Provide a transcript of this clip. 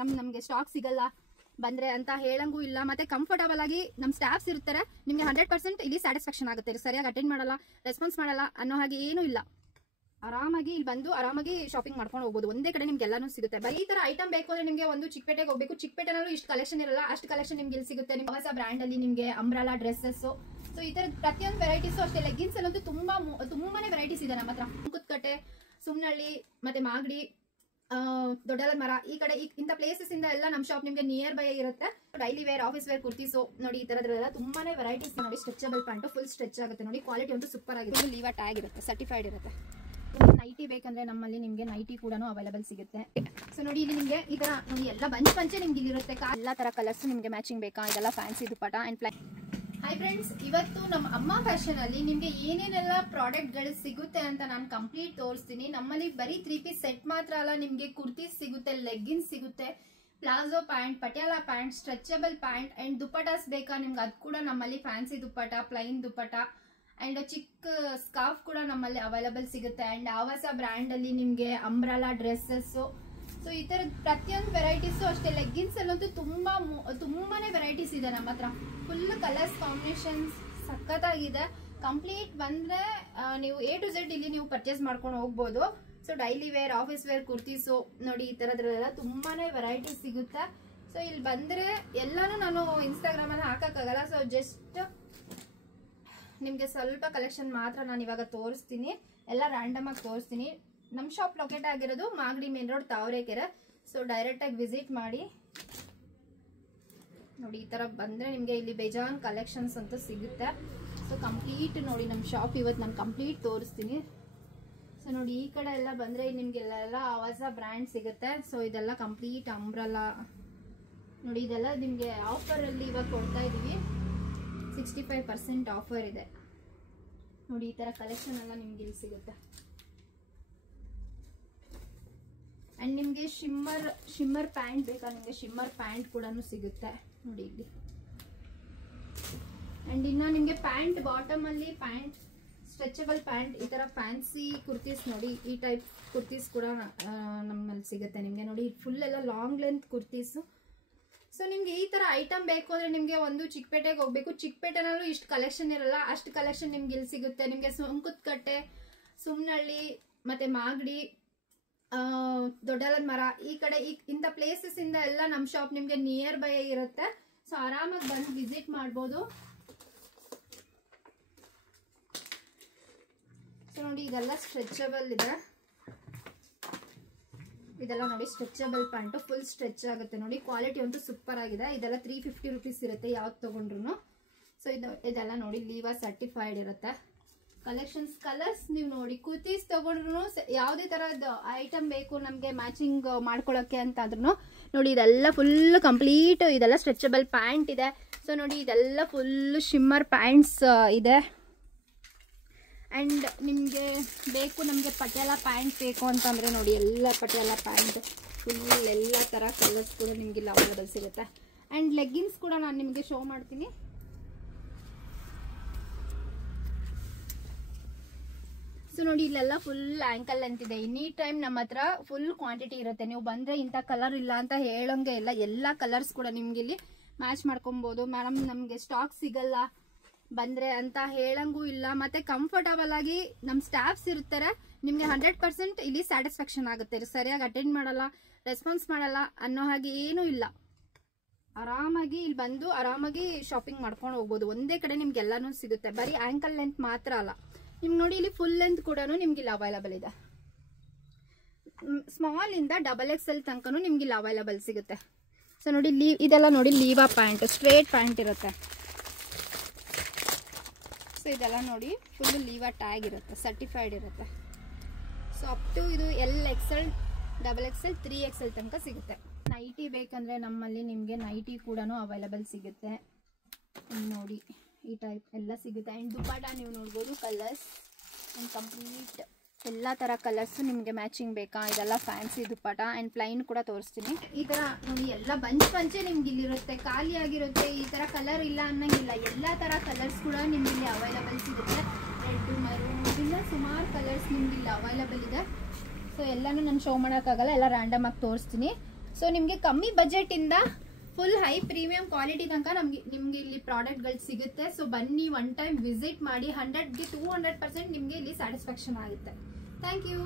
Madam ನಮಗೆ stock ಸಿಗಲ್ಲ ಬಂದ್ರೆ ಅಂತ ಹೇಳಂಗೂ ಇಲ್ಲ. ಮತ್ತೆ ಕಂಫರ್ಟಬಲ್ ಆಗಿ ನಮ್ಮ ಸ್ಟಾಫ್ಸ್ ಇರ್ತಾರೆ, ನಿಮಗೆ 100% ಇಲ್ಲಿ ಸ್ಯಾಟಿಸ್ಫ್ಯಾಕ್ಷನ್ ಆಗುತ್ತೆ. ಸರಿಯಾಗಿ ಅಟೆಂಡ್ ಮಾಡಲ್ಲ, ರೆಸ್ಪಾನ್ಸ್ ಮಾಡಲ್ಲ ಅನ್ನೋ ಹಾಗೆ ಏನೂ ಇಲ್ಲ. ಆರಾಮಾಗಿ ಇಲ್ಲಿ ಬಂದು ಆರಾಮಾಗಿ ಶಾಪಿಂಗ್ ಮಾಡ್ಕೊಂಡು ಹೋಗ್ಬೋದು. ಒಂದೇ ಕಡೆ ನಿಮ್ಗೆ ಎಲ್ಲಾನು ಸಿಗುತ್ತೆ. ಬರೀ ಈ ತರ ಐಟಮ್ ಬೇಕು ಅಂದ್ರೆ ನಿಮಗೆ ಒಂದು ಚಿಕ್ಕಪೇಟೆಗೆ ಹೋಗ್ಬೇಕು. ಚಿಕ್ಕಪೇಟೆನಲ್ಲೂ ಇಷ್ಟು ಕಲೆಕ್ಷನ್ ಇರಲ್ಲ, ಅಷ್ಟು ಕಲೆಕ್ಷನ್ ನಿಮ್ಗೆ ಇಲ್ಲಿ ಸಿಗುತ್ತೆ. ನಿಮ್ಮ ಹೊಸ ಬ್ರ್ಯಾಂಡ್ ಅಲ್ಲಿ ನಿಮಗೆ ಅಂಬ್ರಾಲಾ ಡ್ರೆಸ್ಸಸ್, ಸೊ ಈ ತರ ಪ್ರತಿಯೊಂದು ವೆರೈಟೀಸ್ ಅಷ್ಟೇ. ಲೆಗ್ಗಿನ್ಸ್ ಅಲ್ಲಂತೂ ತುಂಬಾನೇ ವೆರೈಟೀಸ್ ಇದೆ ನಮ್ಮ ಹತ್ರ. ಕುತ್ಕಟ್ಟೆ, ಸುಮ್ನಳ್ಳಿ, ಮತ್ತೆ ಮಾಗಡಿ, ದೊಡ್ಡಲ ಮರ, ಈ ಕಡೆ ಇಂಥ ಪ್ಲೇಸಸ್ ಇಂದ ಎಲ್ಲ ನಮ್ಮ ಶಾಪ್ ನಿಮಗೆ ನಿಯರ್ ಬೈ ಇರುತ್ತೆ. Daily wear, office wear kurtis ನೋಡಿ, ಈ ತರದ್ರೆಲ್ಲ ತುಂಬಾನೇ ವೆರೈಟೀಸ್ ನೋಡಿ. ಸ್ಟ್ರೆಚಬಲ್ ಪ್ಯಾಂಟ್, ಫುಲ್ ಸ್ಟ್ರೆಚ್ ಆಗುತ್ತೆ ನೋಡಿ. ಕ್ವಾಲಿಟಿ ಅಂತೂ ಸೂಪರ್ ಆಗಿದೆ. ಲೀವಾ ಟ್ಯಾಗ್ ಇರುತ್ತೆ, ಸರ್ಟಿಫೈಡ್ ಇರುತ್ತೆ. ನೈಟಿ ಬೇಕಂದ್ರೆ ನಮ್ಮಲ್ಲಿ ನಿಮಗೆ ನೈಟಿ ಕೂಡ ಅವೈಲೇಬಲ್ ಸಿಗುತ್ತೆ. ಸೊ ನೋಡಿ ಇಲ್ಲಿ ನಿಮಗೆ ಈ ತರ ನೋಡಿ ಎಲ್ಲ ಬಂಚೆ ನಿಮ್ಗೆ ಇಲ್ಲಿರುತ್ತೆ. ಎಲ್ಲ ತರ ಕಲರ್ಸ್ ನಿಮಗೆ ಮ್ಯಾಚಿಂಗ್ ಬೇಕಾ, ಇದೆಲ್ಲ ಫ್ಯಾನ್ಸಿ ದುಪ್ಪಟ ಅಂಡ್ ಪ್ಲೈ. ಹೈ ಫ್ರೆಂಡ್ಸ್, ಇವತ್ತು ನಮ್ಮ ಅಮ್ಮ ಫ್ಯಾಷನ್ ಅಲ್ಲಿ ನಿಮ್ಗೆ ಏನೇನೆಲ್ಲ ಪ್ರಾಡಕ್ಟ್ ಗಳು ಸಿಗುತ್ತೆ ಅಂತ ನಾನು ಕಂಪ್ಲೀಟ್ ತೋರಿಸ್ತೀನಿ. ನಮ್ಮಲ್ಲಿ ಬರೀ 3 ಪೀಸ್ ಸೆಟ್ ಮಾತ್ರ ಅಲ್ಲ, ನಿಮ್ಗೆ ಕುರ್ತೀಸ್ ಸಿಗುತ್ತೆ, ಲೆಗ್ಗಿನ್ಸ್ ಸಿಗುತ್ತೆ, palazzo pant, Patiala pant, stretchable pant and dupattas ಬೇಕಾ ನಿಮ್ಗೆ, ಅದು ಕೂಡ ನಮ್ಮಲ್ಲಿ fancy dupatta, plain dupatta and ಚಿಕ್ಕ ಸ್ಕಾರ್ಫ್ ಕೂಡ ನಮ್ಮಲ್ಲಿ ಅವೈಲೇಬಲ್ ಸಿಗುತ್ತೆ. ಅಂಡ್ ಆವಾಸ ಬ್ರ್ಯಾಂಡ್ ಅಲ್ಲಿ ನಿಮ್ಗೆ ಅಂಬ್ರಾಲಾ ಡ್ರೆಸ್ಸಸ್, ಸೊ ಈ ತರ ಪ್ರತಿಯೊಂದು ವೆರೈಟೀಸು ಅಷ್ಟೇ. ಲೆಗ್ಗಿನ್ಸ್ ಅಲ್ಲಂತೂ ತುಂಬಾನೇ ವೆರೈಟೀಸ್ ಇದೆ ನಮ್ಮ ಹತ್ರ. ಫುಲ್ ಕಲರ್ಸ್ ಕಾಂಬಿನೇಷನ್ಸ್ ಸಖತ್ತಾಗಿದೆ. ಕಂಪ್ಲೀಟ್ ಬಂದ್ರೆ ನೀವು A to Z ಇಲ್ಲಿ ನೀವು ಪರ್ಚೇಸ್ ಮಾಡ್ಕೊಂಡು ಹೋಗ್ಬೋದು. So daily wear, office wear kurtis ನೋಡಿ, ಈ ತರದ್ರೆಲ್ಲ ತುಂಬಾನೇ ವೆರೈಟೀಸ್ ಸಿಗುತ್ತೆ. ಸೊ ಇಲ್ಲಿ ಬಂದ್ರೆ ಎಲ್ಲಾನು ನಾನು ಇನ್ಸ್ಟಾಗ್ರಾಮ್ ಅಲ್ಲಿ ಹಾಕಕ್ಕಾಗಲ್ಲ. ಸೊ ಜಸ್ಟ್ ನಿಮ್ಗೆ ಸ್ವಲ್ಪ ಕಲೆಕ್ಷನ್ ಮಾತ್ರ ನಾನು ಇವಾಗ ತೋರಿಸ್ತೀನಿ, ಎಲ್ಲ ರ್ಯಾಂಡಮ್ ಆಗಿ ತೋರಿಸ್ತೀನಿ. ನಮ್ಮ ಶಾಪ್ ಲೊಕೇಟ್ ಆಗಿರೋದು Magadi main road, Tavarekere. So direct ಆಗಿ ವಿಸಿಟ್ ಮಾಡಿ ನೋಡಿ. ಈ ತರ ಬಂದ್ರೆ ನಿಮ್ಗೆ ಇಲ್ಲಿ ಬೇಜಾನ್ ಕಲೆಕ್ಷನ್ಸ್ ಅಂತೂ ಸಿಗುತ್ತೆ. ಸೊ ಕಂಪ್ಲೀಟ್ ನೋಡಿ ನಮ್ಮ ಶಾಪ್ ಇವತ್ತು ನಾನು ಕಂಪ್ಲೀಟ್ ತೋರಿಸ್ತೀನಿ. ಸೊ ನೋಡಿ ಈ ಕಡೆ ಎಲ್ಲ ಬಂದ್ರೆ ನಿಮ್ಗೆಲ್ಲ ಹೊಸ ಬ್ರ್ಯಾಂಡ್ ಸಿಗುತ್ತೆ. ಸೊ ಇದೆಲ್ಲ ಕಂಪ್ಲೀಟ್ ಅಂಬ್ರಲಾ ನೋಡಿ. ಇದೆಲ್ಲ ನಿಮ್ಗೆ ಆಫರ್ ಅಲ್ಲಿ ಇವಾಗ ಕೊಡ್ತಾ ಇದೀವಿ, 65% ಆಫರ್ ಇದೆ ನೋಡಿ. ಈ ತರ ಕಲೆಕ್ಷನ್ ಎಲ್ಲ ನಿಮ್ಗೆ ಇಲ್ಲಿ ಸಿಗುತ್ತೆ. ಅಂಡ್ ನಿಮ್ಗೆ ಶಿಮ್ಮರ್ ಪ್ಯಾಂಟ್ ಬೇಕಾ, ನಿಮ್ಗೆ ಶಿಮ್ಮರ್ ಪ್ಯಾಂಟ್ ಕೂಡ ಸಿಗುತ್ತೆ ನೋಡಿ ಇಲ್ಲಿ. ಅಂಡ್ ಇನ್ನ ನಿಮ್ಗೆ ಪ್ಯಾಂಟ್ ಬಾಟಮ್ ಅಲ್ಲಿ ಪ್ಯಾಂಟ್, ಸ್ಟ್ರೆಚಬಲ್ ಪ್ಯಾಂಟ್, ಈ ತರ ಫ್ಯಾನ್ಸಿ ಕುರ್ತೀಸ್ ನೋಡಿ. ಈ ಟೈಪ್ ಕುರ್ತೀಸ್ ಕೂಡ ನಮ್ಮಲ್ಲಿ ಸಿಗುತ್ತೆ ನಿಮ್ಗೆ ನೋಡಿ. ಫುಲ್ ಎಲ್ಲ ಲಾಂಗ್ ಲೆಂತ್ ಕುರ್ತೀಸ್. ಸೊ ನಿಮ್ಗೆ ಈ ತರ ಐಟಮ್ ಬೇಕು ಅಂದ್ರೆ ನಿಮ್ಗೆ ಒಂದು ಚಿಕ್ಕಪೇಟೆಗೆ ಹೋಗ್ಬೇಕು. ಚಿಕ್ಕಪೇಟೆನಲ್ಲೂ ಇಷ್ಟು ಕಲೆಕ್ಷನ್ ಇರಲ್ಲ, ಅಷ್ಟು ಕಲೆಕ್ಷನ್ ನಿಮ್ಗೆ ಇಲ್ಲಿ ಸಿಗುತ್ತೆ. ನಿಮ್ಗೆ ಕುತ್ಕಟ್ಟೆ, ಸುಮ್ನಳ್ಳಿ, ಮತ್ತೆ ಮಾಗಡಿ, ದೊಡ್ಡಲ ಮರ, ಈ ಕಡೆ ಇಂಥ ಪ್ಲೇಸಸ್ ಇಂದ ಎಲ್ಲ ನಮ್ಮ ಶಾಪ್ ನಿಮ್ಗೆ ನಿಯರ್ ಬೈ ಇರುತ್ತೆ. ಸೊ ಆರಾಮಾಗಿ ಬಂದು ವಿಸಿಟ್ ಮಾಡ್ಬೋದು. ಸೊ ನೋಡಿ ಇದೆಲ್ಲ ಸ್ಟ್ರೆಚಬಲ್ ಇದೆ. ಇದೆಲ್ಲ ನೋಡಿ ಸ್ಟ್ರೆಚಬಲ್ ಪ್ಯಾಂಟ್, ಫುಲ್ ಸ್ಟ್ರೆಚ್ ಆಗುತ್ತೆ ನೋಡಿ. ಕ್ವಾಲಿಟಿ ಅಂತೂ ಸೂಪರ್ ಆಗಿದೆ. ಇದೆಲ್ಲ 350 ರುಪೀಸ್ ಇರುತ್ತೆ ಯಾವ್ದು ತಗೊಂಡ್ರು. ಸೊ ಇದೆಲ್ಲ ನೋಡಿ ಲೀವಾ ಸರ್ಟಿಫೈಡ್ ಇರುತ್ತೆ. ಕಲೆಕ್ಷನ್ಸ್ ಕಲರ್ಸ್ ನೀವು ನೋಡಿ. ಕುರ್ತೀಸ್ ತಗೊಂಡ್ರು ಯಾವುದೇ ತರದ್ ಐಟಮ್ ಬೇಕು ನಮ್ಗೆ ಮ್ಯಾಚಿಂಗ್ ಮಾಡ್ಕೊಳಕ್ಕೆ ಅಂತ ಅಂದ್ರೂ ನೋಡಿ. ಇದೆಲ್ಲ ಫುಲ್ ಕಂಪ್ಲೀಟ್, ಇದೆಲ್ಲ ಸ್ಟ್ರೆಚಬಲ್ ಪ್ಯಾಂಟ್ ಇದೆ. ಸೊ ನೋಡಿ ಇದೆಲ್ಲ ಫುಲ್ ಶಿಮ್ಮರ್ ಪ್ಯಾಂಟ್ಸ್ ಇದೆ. ಅಂಡ್ ನಿಮ್ಗೆ ಬೇಕು, ನಮ್ಗೆ ಪಟಿಯಾಲಾ ಪ್ಯಾಂಟ್ ಬೇಕು ಅಂತಂದ್ರೆ ನೋಡಿ, ಎಲ್ಲ ಪಟಿಯಾಲಾ ಪ್ಯಾಂಟ್ ಫುಲ್ ಎಲ್ಲ ತರ ಕಲರ್ಸ್ ಕೂಡ ನಿಮ್ಗೆ ಇಲ್ಲಿ ಅವೈಲೇಬಲ್ ಸಿಗುತ್ತೆ. ಅಂಡ್ ಲೆಗ್ಗಿನ್ಸ್ ಕೂಡ ನಾನು ನಿಮ್ಗೆ ಶೋ ಮಾಡ್ತೀನಿ. ಸೊ ನೋಡಿ ಇಲ್ಲೆಲ್ಲ ಫುಲ್ ಆಂಕಲ್ ಅಂತಿದೆ. ಎನಿ ಟೈಮ್ ನಮ್ಮ ಹತ್ರ ಫುಲ್ ಕ್ವಾಂಟಿಟಿ ಇರುತ್ತೆ. ನೀವು ಬಂದ್ರೆ ಇಂಥ ಕಲರ್ ಇಲ್ಲ ಅಂತ ಹೇಳಂಗೆ ಇಲ್ಲ. ಎಲ್ಲ ಕಲರ್ಸ್ ಕೂಡ ನಿಮ್ಗೆ ಇಲ್ಲಿ ಮ್ಯಾಚ್ ಮಾಡ್ಕೊಬಹುದು. ಮೇಡಮ್ ನಮ್ಗೆ ಸ್ಟಾಕ್ ಸಿಗಲ್ಲ ಬಂದ್ರೆ ಅಂತ ಹೇಳಂಗೂ ಇಲ್ಲ. ಮತ್ತೆ ಕಂಫರ್ಟಬಲ್ ಆಗಿ ನಮ್ಮ ಸ್ಟಾಫ್ಸ್ ಇರ್ತಾರೆ, ನಿಮ್ಗೆ 100% ಇಲ್ಲಿ ಸ್ಯಾಟಿಸ್ಫ್ಯಾಕ್ಷನ್ ಆಗುತ್ತೆ. ಸರಿಯಾಗಿ ಅಟೆಂಡ್ ಮಾಡಲ್ಲ, ರೆಸ್ಪಾನ್ಸ್ ಮಾಡಲ್ಲ ಅನ್ನೋ ಹಾಗೆ ಏನೂ ಇಲ್ಲ. ಆರಾಮಾಗಿ ಇಲ್ಲಿ ಬಂದು ಆರಾಮಾಗಿ ಶಾಪಿಂಗ್ ಮಾಡ್ಕೊಂಡು ಹೋಗ್ಬೋದು. ಒಂದೇ ಕಡೆ ನಿಮ್ಗೆ ಎಲ್ಲಾನು ಸಿಗುತ್ತೆ. ಬರೀ ಆಂಕಲ್ ಲೆಂತ್ ಮಾತ್ರ ಅಲ್ಲ, ನಿಮ್ಗೆ ನೋಡಿ ಇಲ್ಲಿ ಫುಲ್ ಲೆಂತ್ ಕೂಡ ನಿಮ್ಗೆ ಇಲ್ಲಿ ಅವೈಲೇಬಲ್ ಇದೆ. ಸ್ಮಾಲ್ ಇಂದ XXL ತನಕನೂ ನಿಮ್ಗೆ ಇಲ್ಲಿ ಅವೈಲೇಬಲ್ ಸಿಗುತ್ತೆ. ಸೊ ನೋಡಿ ಇದೆಲ್ಲ ನೋಡಿ ಲೀವಾ ಪ್ಯಾಂಟ್, ಸ್ಟ್ರೇಟ್ ಪ್ಯಾಂಟ್ ಇರುತ್ತೆ. ಸೊ ಇದೆಲ್ಲ ನೋಡಿ ಫುಲ್ ಲೀವಾ ಟ್ಯಾಗ್ ಇರುತ್ತೆ, ಸರ್ಟಿಫೈಡ್ ಇರುತ್ತೆ. ಸೊ ಅಪ್ ಟು ಇದು LXL, XXL, 3XL ತನಕ ಸಿಗುತ್ತೆ. ನೈಟಿ ಬೇಕಂದ್ರೆ ನಮ್ಮಲ್ಲಿ ನಿಮಗೆ ನೈಟಿ ಕೂಡ ಅವೈಲೇಬಲ್ ಸಿಗುತ್ತೆ ನೋಡಿ. ಈ ಟೈಪ್ ಎಲ್ಲ ಸಿಗುತ್ತೆ. ಆ್ಯಂಡ್ ದುಪ್ಪಟ ನೀವು ನೋಡ್ಬೋದು, ಕಲರ್ಸ್ ಆ್ಯಂಡ್ ಕಂಪ್ಲೀಟ್ ಎಲ್ಲ ಥರ ಕಲರ್ಸು ನಿಮಗೆ ಮ್ಯಾಚಿಂಗ್ ಬೇಕಾ, ಇದೆಲ್ಲ ಫ್ಯಾನ್ಸಿ ದುಪ್ಪಟ ಆ್ಯಂಡ್ ಪ್ಲೈನ್ ಕೂಡ ತೋರಿಸ್ತೀನಿ. ಈ ಥರ ನೋಡಿ ಎಲ್ಲ ಬಂಚೆ ನಿಮ್ಗೆ ಇಲ್ಲಿರುತ್ತೆ, ಖಾಲಿ ಆಗಿರುತ್ತೆ. ಈ ಥರ ಕಲರ್ ಇಲ್ಲ ಅನ್ನಂಗಿಲ್ಲ, ಎಲ್ಲ ಥರ ಕಲರ್ಸ್ ಕೂಡ ನಿಮ್ಗೆ ಇಲ್ಲಿ ಅವೈಲೇಬಲ್ ಸಿಗುತ್ತೆ. ರೆಡ್, ಮರೂನ್, ಇಲ್ಲ ಸುಮಾರು ಕಲರ್ಸ್ ನಿಮ್ಗೆ ಇಲ್ಲಿ ಅವೈಲೇಬಲ್ ಇದೆ. ಸೊ ಎಲ್ಲನೂ ನಾನು ಶೋ ಮಾಡೋಕ್ಕಾಗಲ್ಲ, ಎಲ್ಲ ರ್ಯಾಂಡಮ್ ಆಗಿ ತೋರಿಸ್ತೀನಿ. ಸೊ ನಿಮಗೆ ಕಮ್ಮಿ ಬಜೆಟ್ ಇಂದ ಫುಲ್ ಹೈ ಪ್ರೀಮಿಯಂ ಕ್ವಾಲಿಟಿ ತನಕ ನಿಮ್ಗೆ ಇಲ್ಲಿ ಪ್ರಾಡಕ್ಟ್ಗಳು ಸಿಗುತ್ತೆ. ಸೊ ಬನ್ನಿ, ಒನ್ ಟೈಮ್ ವಿಸಿಟ್ ಮಾಡಿ. 100ಗೆ 200% ನಿಮ್ಗೆ ಇಲ್ಲಿ ಸ್ಯಾಟಿಸ್ಫ್ಯಾಕ್ಷನ್ ಆಗುತ್ತೆ. Thank you.